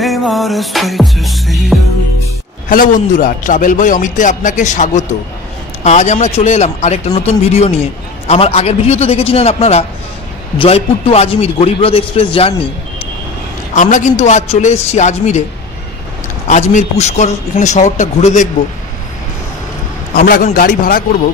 came all this way to see you. Hello বন্ধুরা, travel বয় অমিতে আপনাকে স্বাগত। আজ আমরা চলে এলাম আরেকটা নতুন ভিডিও নিয়ে। আমার আগের ভিডিও তো দেখেছিলেন আপনারা, জয়পুর টু আজমির গরিব রথ এক্সপ্রেস জার্নি। আমরা কিন্তু আজ চলে এসেছি আজমিরে। আজমির পুষ্কর এখানে শহরটা ঘুরে দেখব। আমরা এখন গাড়ি ভাড়া করব।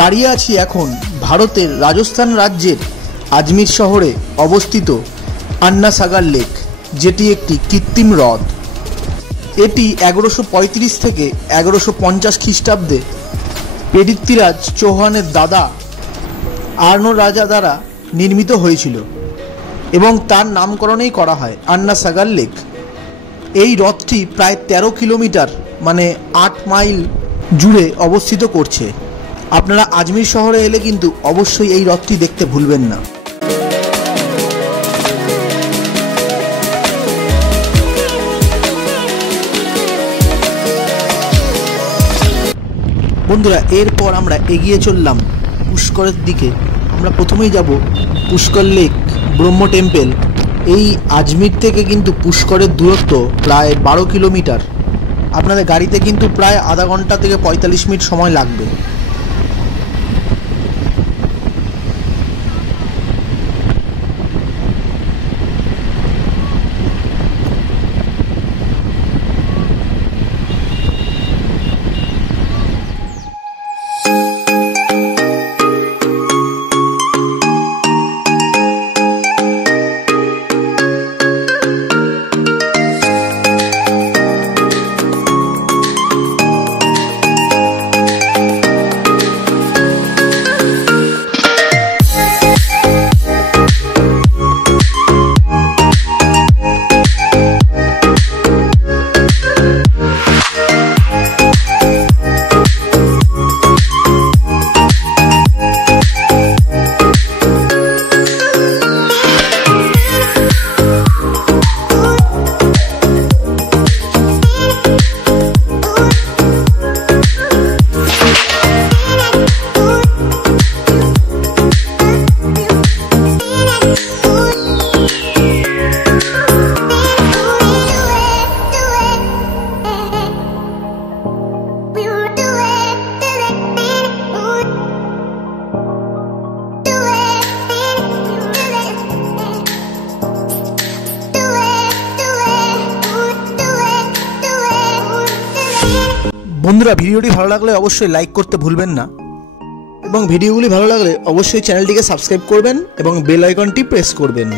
দাঁড়িয়ে আছি এখন ভারতের রাজস্থান রাজ্যের আজমির শহরে অবস্থিত আন্না সাগার লেক, যেটি একটি কৃত্রিম হ্রদ। এটি 1135 থেকে 1150 খ্রিস্টাব্দে পৃথ্বীরাজ চৌহানের দাদা আর্নো রাজা দ্বারা নির্মিত হয়েছিল এবং তার নামকরণেই করা হয় আন্না সাগার লেক। এই হ্রদটি প্রায় 13 কিলোমিটার মানে 8 মাইল জুড়ে অবস্থিত করছে। আপনারা আজমির শহরে এলে কিন্তু অবশ্যই এই হ্রদটি দেখতে ভুলবেন না। বন্ধুরা, এরপর আমরা এগিয়ে চললাম পুষ্করের দিকে। আমরা প্রথমেই যাব পুষ্কর লেক ব্রহ্ম টেম্পল। এই আজমির থেকে কিন্তু পুষ্করের দূরত্ব প্রায় 12 কিলোমিটার। আপনাদের গাড়িতে কিন্তু প্রায় আধা ঘন্টা থেকে 45 মিনিট সময় লাগবে। বন্ধুরা, ভিডিওটি ভালো লাগলে অবশ্যই লাইক করতে ভুলবেন না এবং ভিডিওগুলি ভালো লাগলে অবশ্যই চ্যানেলটিকে সাবস্ক্রাইব করবেন এবং বেল আইকনটি প্রেস করবেন।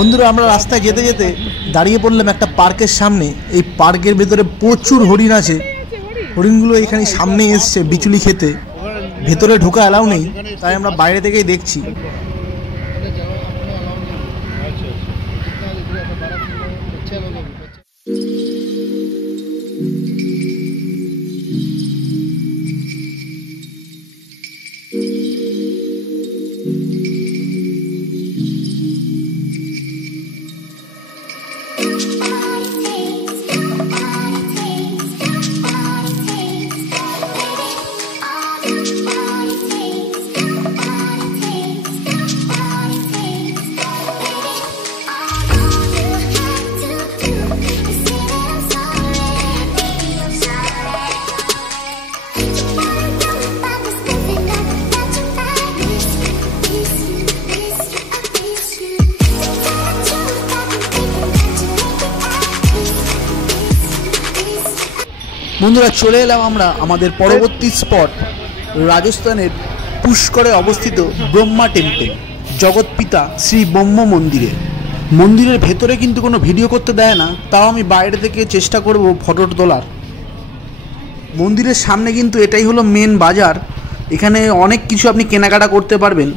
বন্ধুরা আমরা রাস্তায় যেতে যেতে দাঁড়িয়ে পড়লাম একটা পার্কের সামনে। এই পার্কের ভেতরে প্রচুর হরিণ আছে। হরিণগুলো এখানে সামনে এসছে বিচুলি খেতে। ভেতরে ঢোকা অ্যালাউ নেই, তাই আমরা বাইরে থেকেই দেখছি। বন্ধুরা চলে এলাম আমরা আমাদের পরবর্তী স্পট রাজস্থানের পুষ্করে অবস্থিত ব্রহ্মা টেম্পল, জগৎপিতা শ্রী ব্রহ্ম মন্দিরে। মন্দিরের ভেতরে কিন্তু কোনো ভিডিও করতে দেয় না, তাও আমি বাইরে থেকে চেষ্টা করব ফটো তোলার। মন্দিরের সামনে কিন্তু এটাই হলো মেন বাজার। এখানে অনেক কিছু আপনি কেনাকাটা করতে পারবেন।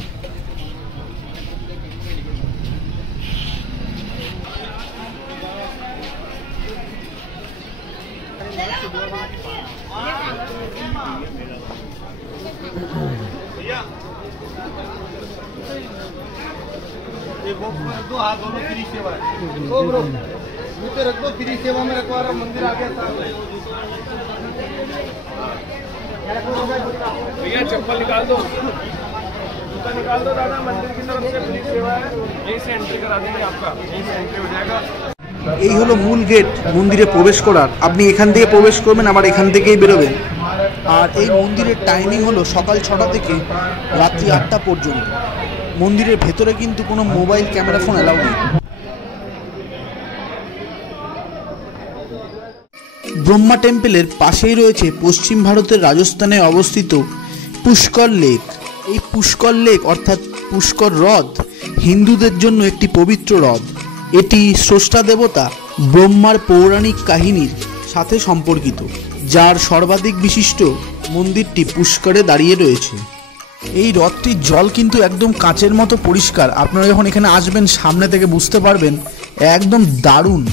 दो हाथ दोनों फ्री सेवा है। ओ ब्रो जूते रख दो, फ्री सेवा में रखवा रहा, मंदिर आ गया सामने। भैया चप्पल निकाल दो, जूता निकाल दो दादा, मंदिर की तरफ से फ्री सेवा है, यहीं से एंट्री करा देंगे आपका, यहीं से एंट्री हो जाएगा। এই হলো মূল গেট মন্দিরে প্রবেশ করার। আপনি এখান থেকে প্রবেশ করবেন, আবার এখান থেকেই বেরোবেন। আর এই মন্দিরের টাইমিং হলো সকাল 6টা থেকে রাত্রি 8টা পর্যন্ত। মন্দিরের ভেতরে কিন্তু কোনো মোবাইল ক্যামেরা ফোন অ্যালাউ নেই। ব্রহ্মা টেম্পলের পাশেই রয়েছে পশ্চিম ভারতের রাজস্থানে অবস্থিত পুষ্কর লেক। এই পুষ্কর লেক অর্থাৎ পুষ্কর হ্রদ হিন্দুদের জন্য একটি পবিত্র হ্রদ। এটি স্রষ্টা দেবতা ব্রহ্মার পৌরাণিক কাহিনীর সাথে সম্পর্কিত, যার সর্বাধিক বিশিষ্ট মন্দিরটি পুষ্করে দাঁড়িয়ে রয়েছে। এই হ্রদটির জল কিন্তু একদম কাচের মতো পরিষ্কার। আপনারা যখন এখানে আসবেন সামনে থেকে বুঝতে পারবেন, একদম দারুণ।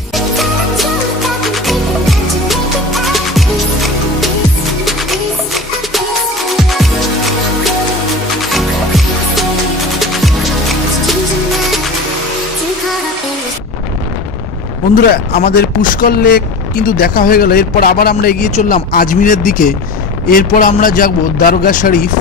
বন্ধুরা আমাদের পুষ্কর লেক কিন্তু দেখা হয়ে গেল। এরপর আবার আমরা এগিয়ে চললাম আজমিরের দিকে। এরপর আমরা যাব দরগা শরীফ।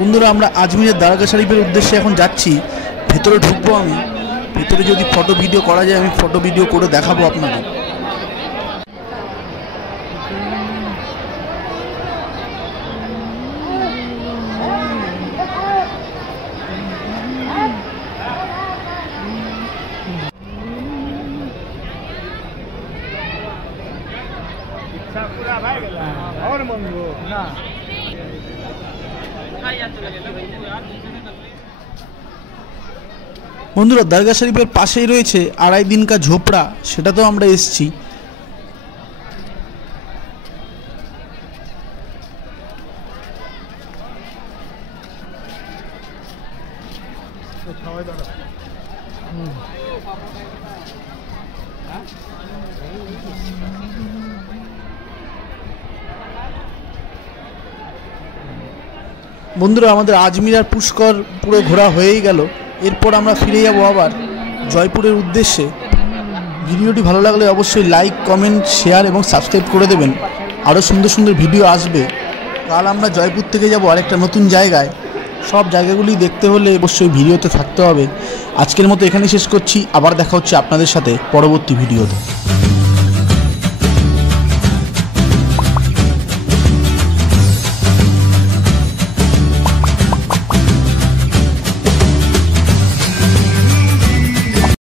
বন্ধুরা আমরা আজমিরের দরগা শরীফের উদ্দেশ্যে এখন যাচ্ছি। ভেতরে ঢুকবো আমি। ভেতরে যদি ফটো ভিডিও করা যায় আমি ফটো ভিডিও করে দেখাবো আপনাদের। और मंगो ना বন্ধুরা দরগা শরীফের পাশেই রয়েছে আড়াই দিন কা ঝোপড়া, সেটাতেও আমরা এসেছি। বন্ধুরা আমাদের আজমির আর পুষ্কর পুরো ঘোরা হয়েই গেল। এরপর আমরা ফিরে যাব আবার জয়পুরের উদ্দেশ্যে। ভিডিওটি ভালো লাগলে অবশ্যই লাইক, কমেন্ট, শেয়ার এবং সাবস্ক্রাইব করে দেবেন। আরও সুন্দর সুন্দর ভিডিও আসবে। কাল আমরা জয়পুর থেকে যাব আরেকটা নতুন জায়গায়। সব জায়গাগুলি দেখতে হলে অবশ্যই ভিডিওতে থাকতে হবে। আজকের মতো এখানেই শেষ করছি, আবার দেখা হচ্ছে আপনাদের সাথে পরবর্তী ভিডিওতে।